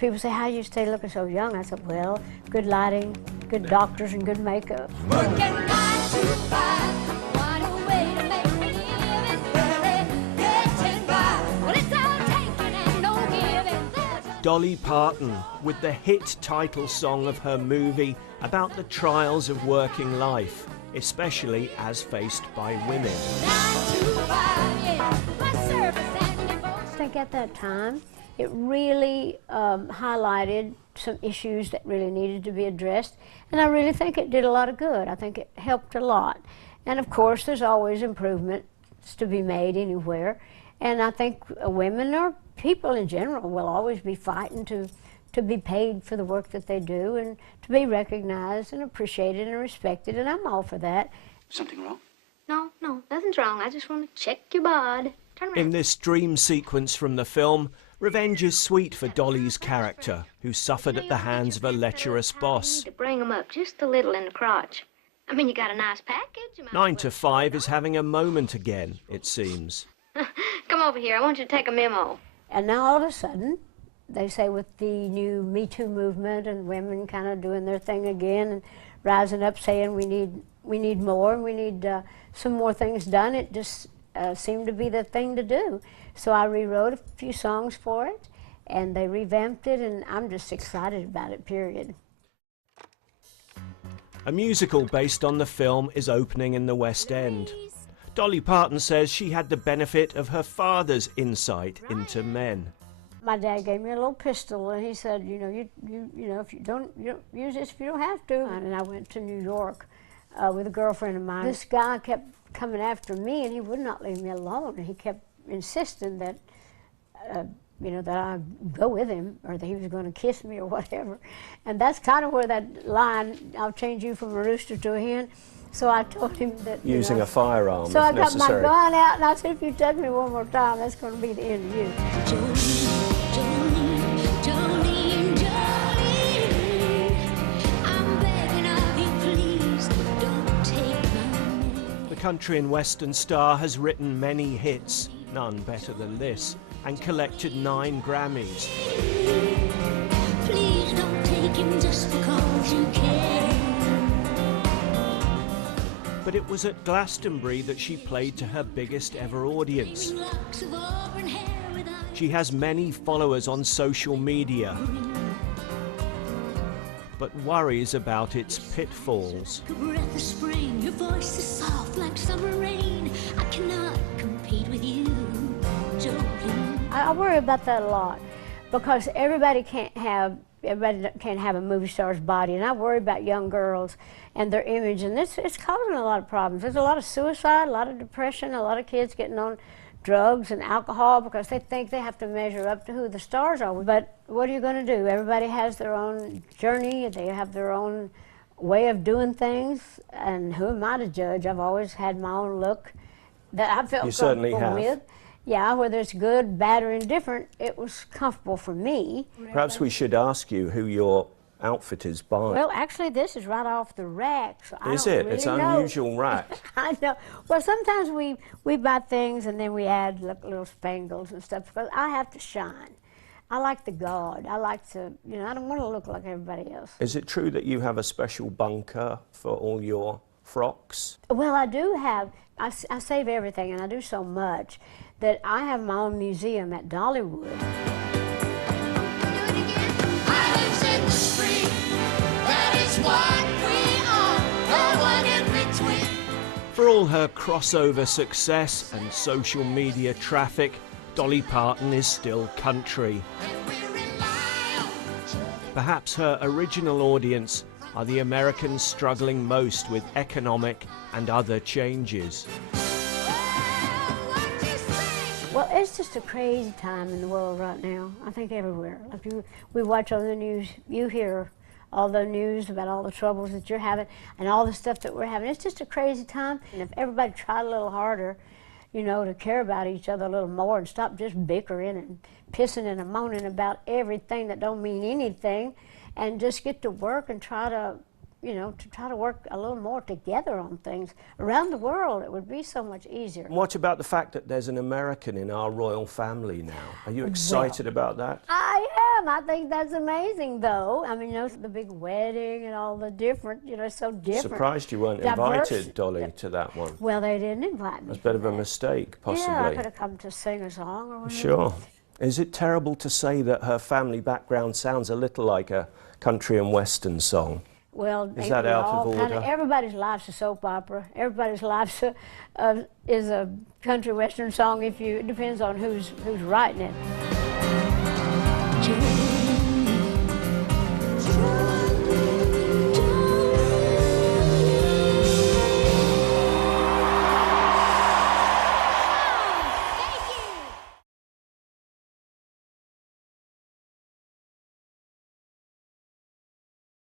people say, how do you stay looking so young? I said, well, good lighting, good doctors, and good makeup. Working 9 to 5, what a way to make a living. Getting by, well, it's all taking and no giving. Dolly Parton, with the hit title song of her movie about the trials of working life, especially as faced by women. 9 to 5, yeah, my service and devotion. I think at that time, it really highlighted some issues that really needed to be addressed, and I really think it did a lot of good. I think it helped a lot. And of course, there's always improvements to be made anywhere, and I think women or people in general will always be fighting to be paid for the work that they do and to be recognized and appreciated and respected, and I'm all for that. Something wrong? No, nothing's wrong. I just want to check your bod. Turn around. In this dream sequence from the film, revenge is sweet for Dolly's character, who suffered at the hands of a lecherous boss. To bring them up just a little in the crotch. I mean, you got a nice package. 9 to 5 is having a moment again, it seems. Come over here. I want you to take a memo. And now all of a sudden, they say with the new Me Too movement and women kind of doing their thing again and rising up saying we need more and we need some more things done, it just seemed to be the thing to do. So I rewrote a few songs for it, and they revamped it, and I'm just excited about it, period. A musical based on the film is opening in the West End. Dolly Parton says she had the benefit of her father's insight into men. My dad gave me a little pistol, and he said, you know, if you don't use this if you don't have to. And I went to New York with a girlfriend of mine. This guy kept coming after me, and he would not leave me alone, and he kept insisting that, you know, that I go with him, or that he was going to kiss me or whatever. And that's kind of where that line, I'll change you from a rooster to a hen. So I told him that, using a firearm if necessary. So I got my gun out, and I said, if you touch me one more time, that's going to be the end of you. I'm begging of you, please, don't take my name. The country and western star has written many hits, none better than this, and collected 9 Grammys. Please don't take him just because you can. But it was at Glastonbury that she played to her biggest ever audience. Locks of auburn hair without She has many followers on social media, but worries about its pitfalls. a breath of spring. Your voice is soft like summer rain. I cannot compete with you, Jolene. I worry about that a lot, because everybody can't have a movie star's body, and I worry about young girls and their image, and it's causing a lot of problems. There's a lot of suicide, a lot of depression, a lot of kids getting on drugs and alcohol because they think they have to measure up to who the stars are. But what are you going to do? Everybody has their own journey, they have their own way of doing things, and who am I to judge? I've always had my own look that I felt comfortable with. Yeah, whether it's good, bad, or indifferent, it was comfortable for me. Perhaps we should ask you who your outfit is by. Well, actually, this is right off the rack. So Is it? It's an unusual rack. I know. Well, sometimes we buy things and then we add little spangles and stuff because I have to shine. I like the God. I like to, you know, I don't want to look like everybody else. Is it true that you have a special bunker for all your frocks? Well, I do have, I save everything, and I do so much that I have my own museum at Dollywood. For all her crossover success and social media traffic, Dolly Parton is still country. Perhaps her original audience are the Americans struggling most with economic and other changes. Well, it's just a crazy time in the world right now. I think everywhere. Like we watch on the news, you hear all the news about all the troubles that you're having and all the stuff that we're having. It's just a crazy time. And if everybody tried a little harder, you know, to care about each other a little more and stop just bickering and pissing and moaning about everything that don't mean anything, and just get to work and try to you know, to try to work a little more together on things. Around the world, it would be so much easier. What about the fact that there's an American in our royal family now? Are you excited about that? I am. I think that's amazing, though. I mean, you know, the big wedding and all the different, you know, so different. Surprised you weren't invited, Dolly, to that one. Well, they didn't invite me. That's a bit of a mistake, possibly. Yeah, I could have come to sing a song or whatever. Sure. Is it terrible to say that her family background sounds a little like a country and western song? Well, is that out of order? Everybody's life's a soap opera. Everybody's life is a country western song. It depends on who's writing it.